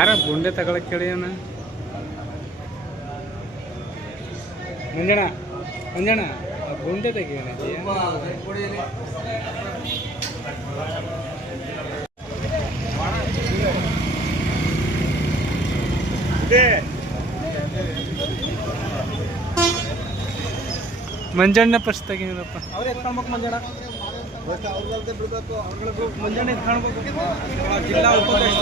ಯಾರ ಗುಂಡೆ ತಗೊಳಕ್ಕೆ ಹೇಳಿ ಅಣ್ಣ ಮಂಜಣ್ಣ ಮಂಜಣ್ಣ ಗುಂಡೆ ತೆಗಿಯೋಣ ಮಂಜಣ್ಣ ಫಸ್ಟ್ ತೆಗಿನಪ್ಪ ಅವ್ರು ಎತ್ಕೊಳ್ಬೇಕು ಮಂಜಣ್ಣ ಬಿಡಬೇಕು ಅವ್ರಿಗೆ ಮಂಜಣ್ಣ ಎತ್ಕೊಳ್ಬೇಕು ಜಿಲ್ಲಾ ಉಪಾಧ್ಯಕ್ಷ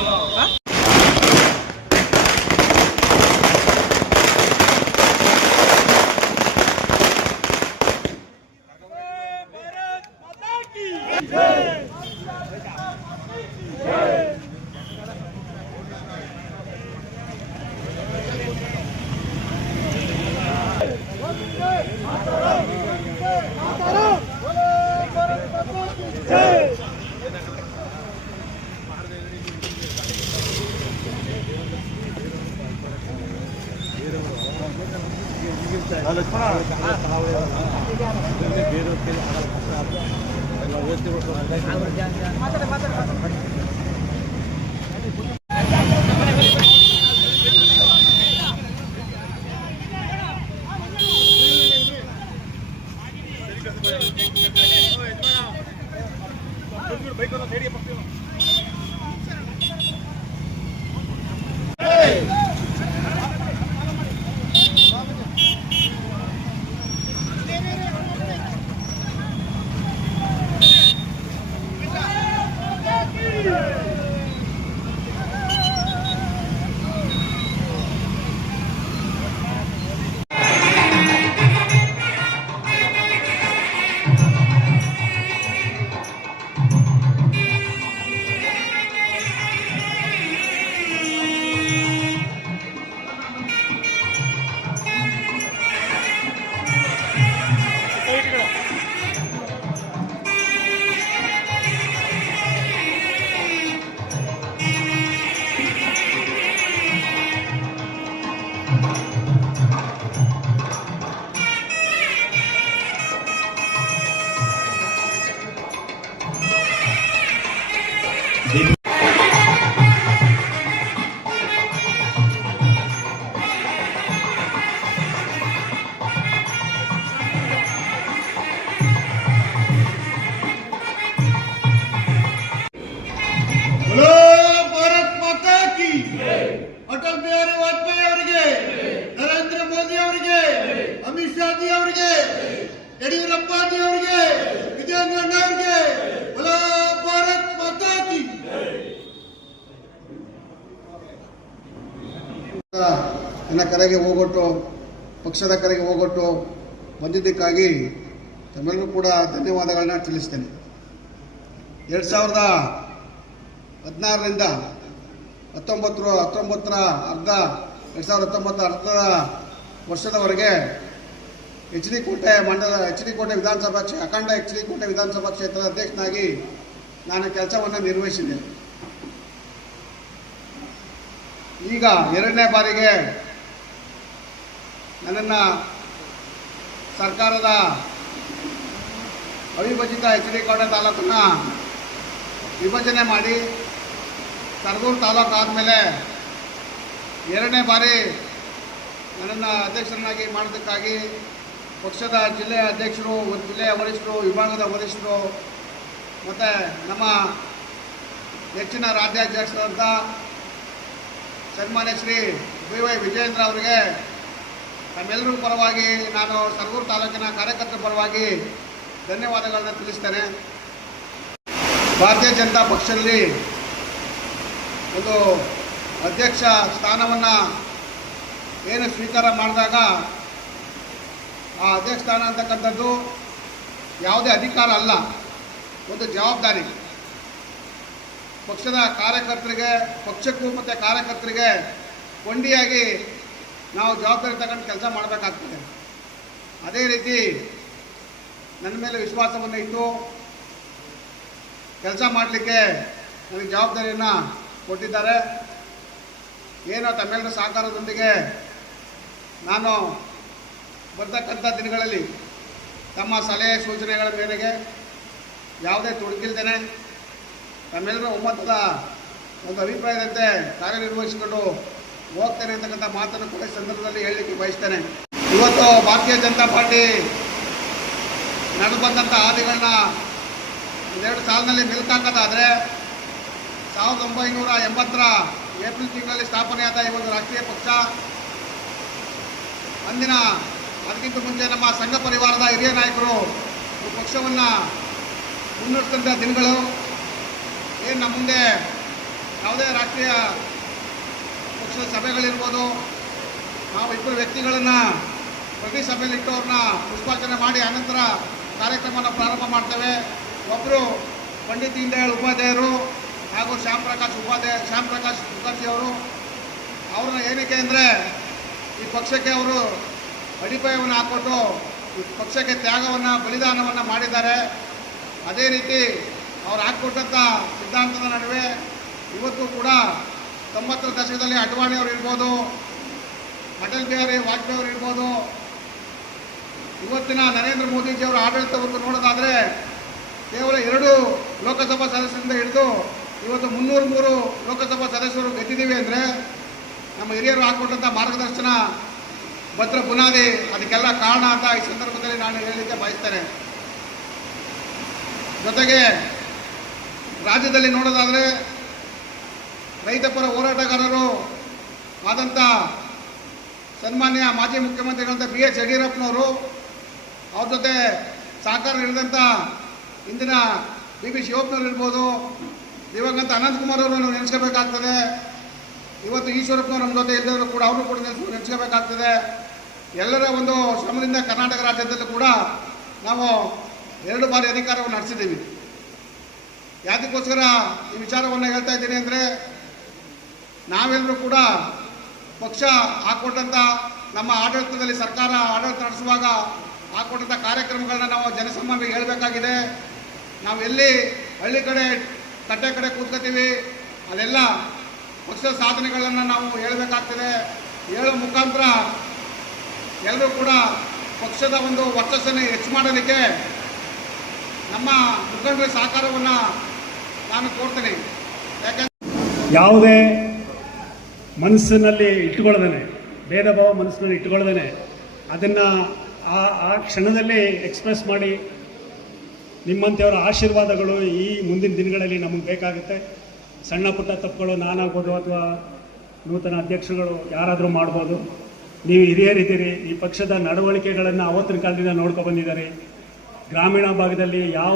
ನನ್ನ ಕರೆಗೆ ಹೋಗೊಟ್ಟು ಪಕ್ಷದ ಕರೆಗೆ ಹೋಗೊಟ್ಟು ಬಂದಿದ್ದಕ್ಕಾಗಿ ತಮ್ಮೆಲ್ಲರೂ ಕೂಡ ಧನ್ಯವಾದಗಳನ್ನ ತಿಳಿಸ್ತೇನೆ. 2016ರಿಂದ 2019 ಅರ್ಧದ ವರ್ಷದವರೆಗೆ ಎಚ್ ಡಿ ಕೋಟೆ ವಿಧಾನಸಭಾ ಅಖಂಡ ಎಚ್ ಡಿ ಕೋಟೆ ವಿಧಾನಸಭಾ ಕ್ಷೇತ್ರದ ಅಧ್ಯಕ್ಷನಾಗಿ ನಾನು ಕೆಲಸವನ್ನು ನಿರ್ವಹಿಸಿದ್ದೆ. ಈಗ ಎರಡನೇ ಬಾರಿಗೆ ನನ್ನನ್ನು ಸರ್ಕಾರದ ಅವಿಭಜಿತ ಎಚ್ ಡಿ ಕೋಟೆ ತಾಲೂಕನ್ನು ವಿಭಜನೆ ಮಾಡಿ ಸರಗೂರು ತಾಲೂಕು ಆದಮೇಲೆ ಎರಡನೇ ಬಾರಿ ನನ್ನನ್ನು ಅಧ್ಯಕ್ಷರನ್ನಾಗಿ ಮಾಡೋದಕ್ಕಾಗಿ ಪಕ್ಷದ ಜಿಲ್ಲೆಯ ಅಧ್ಯಕ್ಷರು, ಜಿಲ್ಲೆಯ ವರಿಷ್ಠರು, ವಿಭಾಗದ ವರಿಷ್ಠರು ಮತ್ತು ನಮ್ಮ ನೆಚ್ಚಿನ ರಾಜ್ಯಾಧ್ಯಕ್ಷರಾದಂಥ ಸನ್ಮಾನ್ಯ ಶ್ರೀ BY ವಿಜಯೇಂದ್ರ ಅವರಿಗೆ ತಮ್ಮೆಲ್ಲರ ಪರವಾಗಿ ನಾನು ಸರಗೂರು ತಾಲೂಕಿನ ಕಾರ್ಯಕರ್ತರ ಪರವಾಗಿ ಧನ್ಯವಾದಗಳನ್ನು ತಿಳಿಸ್ತೇನೆ. ಭಾರತೀಯ ಜನತಾ ಪಕ್ಷದಲ್ಲಿ ಒಂದು ಅಧ್ಯಕ್ಷ ಸ್ಥಾನವನ್ನು ಏನು ಸ್ವೀಕಾರ ಮಾಡಿದಾಗ ಆ ಅಧ್ಯಕ್ಷ ಸ್ಥಾನ ಅಂತಕ್ಕಂಥದ್ದು ಯಾವುದೇ ಅಧಿಕಾರ ಅಲ್ಲ, ಒಂದು ಜವಾಬ್ದಾರಿ. ಪಕ್ಷದ ಕಾರ್ಯಕರ್ತರಿಗೆ, ಪಕ್ಷಕ್ಕೂ ಮತ್ತು ಕಾರ್ಯಕರ್ತರಿಗೆ ಕೊಂಡಿಯಾಗಿ ನಾವು ಜವಾಬ್ದಾರಿ ತಗೊಂಡು ಕೆಲಸ ಮಾಡಬೇಕಾಗ್ತದೆ. ಅದೇ ರೀತಿ ನನ್ನ ಮೇಲೆ ವಿಶ್ವಾಸವನ್ನು ಇಟ್ಟು ಕೆಲಸ ಮಾಡಲಿಕ್ಕೆ ನನಗೆ ಜವಾಬ್ದಾರಿಯನ್ನು ಕೊಟ್ಟಿದ್ದಾರೆ. ಏನೋ ತಮ್ಮೆಲ್ಲರ ಸಹಕಾರದೊಂದಿಗೆ ನಾನು ಬರ್ತಕ್ಕಂಥ ದಿನಗಳಲ್ಲಿ ತಮ್ಮ ಸಲಹೆ ಸೂಚನೆಗಳ ಮೇರೆಗೆ ಯಾವುದೇ ತೊಡಗಿಲ್ದೇನೆ ತಮ್ಮೆಲ್ಲರ ಒಮ್ಮತದ ಒಂದು ಅಭಿಪ್ರಾಯದಂತೆ ಕಾರ್ಯನಿರ್ವಹಿಸಿಕೊಂಡು ಹೋಗ್ತೇನೆ ಅಂತಕ್ಕಂಥ ಮಾತನ್ನು ಕೂಡ ಈ ಸಂದರ್ಭದಲ್ಲಿ ಹೇಳಲಿಕ್ಕೆ ಬಯಸ್ತೇನೆ. ಇವತ್ತು ಭಾರತೀಯ ಜನತಾ ಪಾರ್ಟಿ ನಡೆದು ಬಂದಂಥ ಹಾದಿಗಳನ್ನ ಒಂದೆರಡು ಸಾಲಿನಲ್ಲಿ ಮೆಲುಕಾಕೋದಾದರೆ 1980ರ ಏಪ್ರಿಲ್ ತಿಂಗಳಲ್ಲಿ ಸ್ಥಾಪನೆಯಾದ ಈ ಒಂದು ರಾಷ್ಟ್ರೀಯ ಪಕ್ಷ ಅಂದಿನ ಅದಕ್ಕಿಂತ ಮುಂಚೆ ನಮ್ಮ ಸಂಘ ಪರಿವಾರದ ಹಿರಿಯ ನಾಯಕರು ಈ ಪಕ್ಷವನ್ನು ಮುನ್ನಡೆಸಿದಂಥ ದಿನಗಳು ಏನು ನಮ್ಮ ಮುಂದೆ ಯಾವುದೇ ರಾಷ್ಟ್ರೀಯ ಪಕ್ಷದ ಸಭೆಗಳಿರ್ಬೋದು, ನಾವು ಇಬ್ಬರು ವ್ಯಕ್ತಿಗಳನ್ನು ಪ್ರತಿ ಸಭೆಯಲ್ಲಿಟ್ಟು ಅವ್ರನ್ನ ಪುಷ್ಪಾರ್ಚನೆ ಮಾಡಿ ಅನಂತರ ಕಾರ್ಯಕ್ರಮವನ್ನು ಪ್ರಾರಂಭ ಮಾಡ್ತೇವೆ. ಒಬ್ಬರು ಪಂಡಿತ್ ದೀನ್ ದಯಾಳ್ ಉಪಾಧ್ಯಾಯರು ಹಾಗೂ ಶ್ಯಾಮ್ ಪ್ರಕಾಶ್ ಮುಖರ್ಜಿ ಅವರು. ಅವ್ರನ್ನ ಏನಕ್ಕೆ ಅಂದರೆ ಈ ಪಕ್ಷಕ್ಕೆ ಅವರು ಅಡಿಪಾಯವನ್ನು ಹಾಕ್ಕೊಟ್ಟು ಈ ಪಕ್ಷಕ್ಕೆ ತ್ಯಾಗವನ್ನು ಬಲಿದಾನವನ್ನು ಮಾಡಿದ್ದಾರೆ. ಅದೇ ರೀತಿ ಅವ್ರು ಹಾಕ್ಕೊಟ್ಟಂಥ ಸಿದ್ಧಾಂತದ ನಡುವೆ ಇವತ್ತು ಕೂಡ 90ರ ದಶಕದಲ್ಲಿ ಅಡ್ವಾಣಿಯವರು ಇರ್ಬೋದು, ಅಟಲ್ ಬಿಹಾರಿ ವಾಜಪೇಯಿ ಅವರು ಇರ್ಬೋದು, ಇವತ್ತಿನ ನರೇಂದ್ರ ಮೋದಿಜಿಯವರ ಆಡಳಿತವನ್ನು ನೋಡೋದಾದರೆ ಕೇವಲ 2 ಲೋಕಸಭಾ ಸದಸ್ಯರಿಂದ ಹಿಡಿದು ಇವತ್ತು 303 ಲೋಕಸಭಾ ಸದಸ್ಯರು ಗೆದ್ದಿದ್ದೀವಿ ಅಂದರೆ ನಮ್ಮ ಹಿರಿಯರು ಹಾಕ್ಕೊಟ್ಟಂಥ ಮಾರ್ಗದರ್ಶನ ಭದ್ರ ಬುನಾದಿ ಅದಕ್ಕೆಲ್ಲ ಕಾರಣ ಅಂತ ಈ ಸಂದರ್ಭದಲ್ಲಿ ನಾನು ಹೇಳಲಿಕ್ಕೆ ಬಯಸ್ತೇನೆ. ಜೊತೆಗೆ ರಾಜ್ಯದಲ್ಲಿ ನೋಡೋದಾದರೆ ರೈತ ಪರ ಹೋರಾಟಗಾರರು ಆದಂಥ ಸನ್ಮಾನ್ಯ ಮಾಜಿ ಮುಖ್ಯಮಂತ್ರಿಗಳಂತ BH ಯಡಿಯೂರಪ್ಪನವರು, ಅವ್ರ ಜೊತೆ ಸಹಕಾರ ನೀಡಿದಂಥ ಇಂದಿನ BB ಶಿವಪ್ಪನವರು ಇರ್ಬೋದು, ದಿವಂಗತ ಅನಂತಕುಮಾರ್ ಅವರನ್ನು ನೆನೆಸ್ಕೋಬೇಕಾಗ್ತದೆ. ಇವತ್ತು ಈಶ್ವರಪ್ಪನವರು ನಮ್ಮ ಜೊತೆ ಇದ್ದವರು ಕೂಡ ಅವರು ಕೂಡ ನೆನೆಸ್ಕೋಬೇಕಾಗ್ತದೆ. ಎಲ್ಲರ ಒಂದು ಶ್ರಮದಿಂದ ಕರ್ನಾಟಕ ರಾಜ್ಯದಲ್ಲೂ ಕೂಡ ನಾವು 2 ಬಾರಿ ಅಧಿಕಾರವನ್ನು ನಡೆಸಿದ್ದೀವಿ. ಯಾತಕ್ಕೋಸ್ಕರ ಈ ವಿಚಾರವನ್ನು ಹೇಳ್ತಾ ಇದ್ದೀನಿ ಅಂದರೆ ನಾವೆಲ್ಲರೂ ಕೂಡ ಪಕ್ಷ ಹಾಕ್ಕೊಟ್ಟಂಥ ನಮ್ಮ ಆಡಳಿತದಲ್ಲಿ ಸರ್ಕಾರ ಆಡಳಿತ ನಡೆಸುವಾಗ ಹಾಕ್ಕೊಟ್ಟಂಥ ಕಾರ್ಯಕ್ರಮಗಳನ್ನ ನಾವು ಜನಸಾಮಾನ್ಯರಿಗೆ ಹೇಳಬೇಕಾಗಿದೆ. ನಾವು ಎಲ್ಲಿ ಹಳ್ಳಿ ಕಡೆ ಕಟ್ಟೆ ಕಡೆ ಕೂತ್ಕೋತೀವಿ ಅಲ್ಲೆಲ್ಲ ಪಕ್ಷದ ಸಾಧನೆಗಳನ್ನು ನಾವು ಹೇಳಬೇಕಾಗ್ತದೆ. ಹೇಳೋ ಮುಖಾಂತರ ಎಲ್ಲರೂ ಕೂಡ ಪಕ್ಷದ ಒಂದು ವರ್ಚಸ್ಸನ್ನು ಹೆಚ್ಚು ಮಾಡೋದಕ್ಕೆ ನಮ್ಮ ಮುಖಂಡರ ಸಹಕಾರವನ್ನು ನಾನು ಕೋರ್ತೀನಿ. ಯಾಕೆಂದರೆ ಯಾವುದೇ ಮನಸ್ಸಿನಲ್ಲಿ ಇಟ್ಕೊಳ್ಳದೇನೆ, ಭೇದ ಭಾವ ಮನಸ್ಸಿನಲ್ಲಿ ಇಟ್ಕೊಳ್ಳದೇನೆ ಅದನ್ನು ಆ ಕ್ಷಣದಲ್ಲಿ ಎಕ್ಸ್ಪ್ರೆಸ್ ಮಾಡಿ ನಿಮ್ಮಂಥವರ ಆಶೀರ್ವಾದಗಳು ಈ ಮುಂದಿನ ದಿನಗಳಲ್ಲಿ ನಮಗೆ ಬೇಕಾಗುತ್ತೆ. ಸಣ್ಣ ಪುಟ್ಟ ತಪ್ಪುಗಳು ನಾನಾಗ್ಬೋದು ಅಥವಾ ನೂತನ ಅಧ್ಯಕ್ಷರುಗಳು ಯಾರಾದರೂ ಮಾಡ್ಬೋದು. ನೀವು ಹಿರಿಯರಿದ್ದೀರಿ, ಈ ಪಕ್ಷದ ನಡವಳಿಕೆಗಳನ್ನು ಅವತ್ತಿನ ಕಾಲದಿಂದ ನೋಡ್ಕೊಂಡು ಬಂದಿದ್ದಾರೆ. ಗ್ರಾಮೀಣ ಭಾಗದಲ್ಲಿ ಯಾವ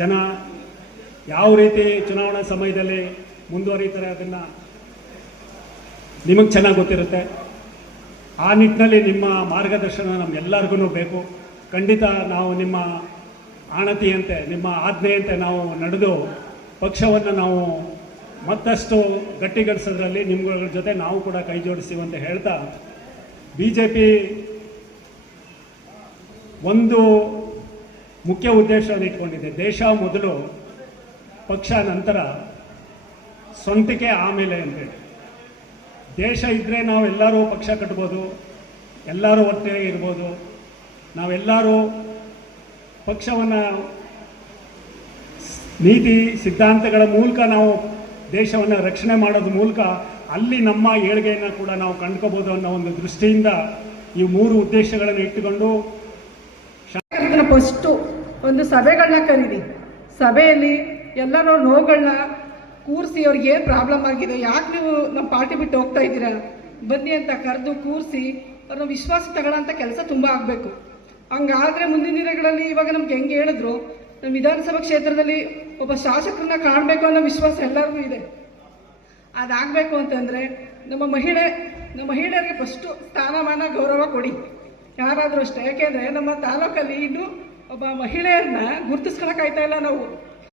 ಜನ ಯಾವ ರೀತಿ ಚುನಾವಣಾ ಸಮಯದಲ್ಲಿ ಮುಂದುವರಿತಾರೆ ಅದನ್ನು ನಿಮಗೆ ಚೆನ್ನಾಗಿ ಗೊತ್ತಿರುತ್ತೆ. ಆ ನಿಟ್ಟಿನಲ್ಲಿ ನಿಮ್ಮ ಮಾರ್ಗದರ್ಶನ ನಮಗೆಲ್ಲರಿಗೂ ಬೇಕು. ಖಂಡಿತ ನಾವು ನಿಮ್ಮ ಆಣತಿಯಂತೆ, ನಿಮ್ಮ ಆಜ್ಞೆಯಂತೆ ನಾವು ನಡೆದು ಪಕ್ಷವನ್ನು ನಾವು ಮತ್ತಷ್ಟು ಗಟ್ಟಿಗೊಳಿಸೋದ್ರಲ್ಲಿ ನಿಮ್ಗಳ ಜೊತೆ ನಾವು ಕೂಡ ಕೈ ಜೋಡಿಸ್ತೀವಿ ಅಂತ ಹೇಳ್ತಾ, BJP ಒಂದು ಮುಖ್ಯ ಉದ್ದೇಶವನ್ನು ಇಟ್ಕೊಂಡಿದೆ. ದೇಶ ಮೊದಲು, ಪಕ್ಷ ನಂತರ, ಸ್ವಂತಿಕೆ ಆಮೇಲೆ ಅಂತೇಳಿ. ದೇಶ ಇದ್ದರೆ ನಾವೆಲ್ಲರೂ ಪಕ್ಷ ಕಟ್ಬೋದು, ಎಲ್ಲರೂ ಒಟ್ಟಿಗೆ ಇರ್ಬೋದು. ನಾವೆಲ್ಲರೂ ಪಕ್ಷವನ್ನು ನೀತಿ ಸಿದ್ಧಾಂತಗಳ ಮೂಲಕ ನಾವು ದೇಶವನ್ನು ರಕ್ಷಣೆ ಮಾಡೋದ್ರ ಮೂಲಕ ಅಲ್ಲಿ ನಮ್ಮ ಏಳಿಗೆಯನ್ನು ಕೂಡ ನಾವು ಕಂಡ್ಕೋಬೋದು ಅನ್ನೋ ಒಂದು ದೃಷ್ಟಿಯಿಂದ ಈ 3 ಉದ್ದೇಶಗಳನ್ನು ಇಟ್ಟುಕೊಂಡು ಫಸ್ಟು ಒಂದು ಸಭೆಗಳನ್ನ ಕರೀರಿ. ಸಭೆಯಲ್ಲಿ ಎಲ್ಲರೂ ನೋವುಗಳನ್ನ ಕೂರಿಸಿ, ಅವ್ರಿಗೆ ಏನು ಪ್ರಾಬ್ಲಮ್ ಆಗಿದೆ, ಯಾಕೆ ನೀವು ನಮ್ಮ ಪಾರ್ಟಿ ಬಿಟ್ಟು ಹೋಗ್ತಾ ಇದ್ದೀರಾ, ಬನ್ನಿ ಅಂತ ಕರೆದು ಕೂರಿಸಿ ಅವ್ರನ್ನ ವಿಶ್ವಾಸ ತಗೊಳ್ಳೋಂಥ ಕೆಲಸ ತುಂಬ ಆಗಬೇಕು. ಹಂಗಾದರೆ ಮುಂದಿನ ದಿನಗಳಲ್ಲಿ ಇವಾಗ ನಮ್ಗೆ ಹೆಂಗೆ ಹೇಳಿದ್ರು, ನಮ್ಮ ವಿಧಾನಸಭಾ ಕ್ಷೇತ್ರದಲ್ಲಿ ಒಬ್ಬ ಶಾಸಕರನ್ನ ಕಾಣಬೇಕು ಅನ್ನೋ ವಿಶ್ವಾಸ ಎಲ್ಲರಿಗೂ ಇದೆ. ಅದಾಗಬೇಕು ಅಂತಂದರೆ ನಮ್ಮ ಮಹಿಳೆಯರಿಗೆ ಫಸ್ಟು ಸ್ಥಾನಮಾನ ಗೌರವ ಕೊಡಿ, ಯಾರಾದರೂ ಅಷ್ಟೇ. ಯಾಕೆಂದರೆ ನಮ್ಮ ತಾಲೂಕಲ್ಲಿ ಇನ್ನೂ ಒಬ್ಬ ಮಹಿಳೆಯರನ್ನ ಗುರುತಿಸ್ಕೊಳಕ್ಕಾಯ್ತಾ ಇಲ್ಲ ನಾವು.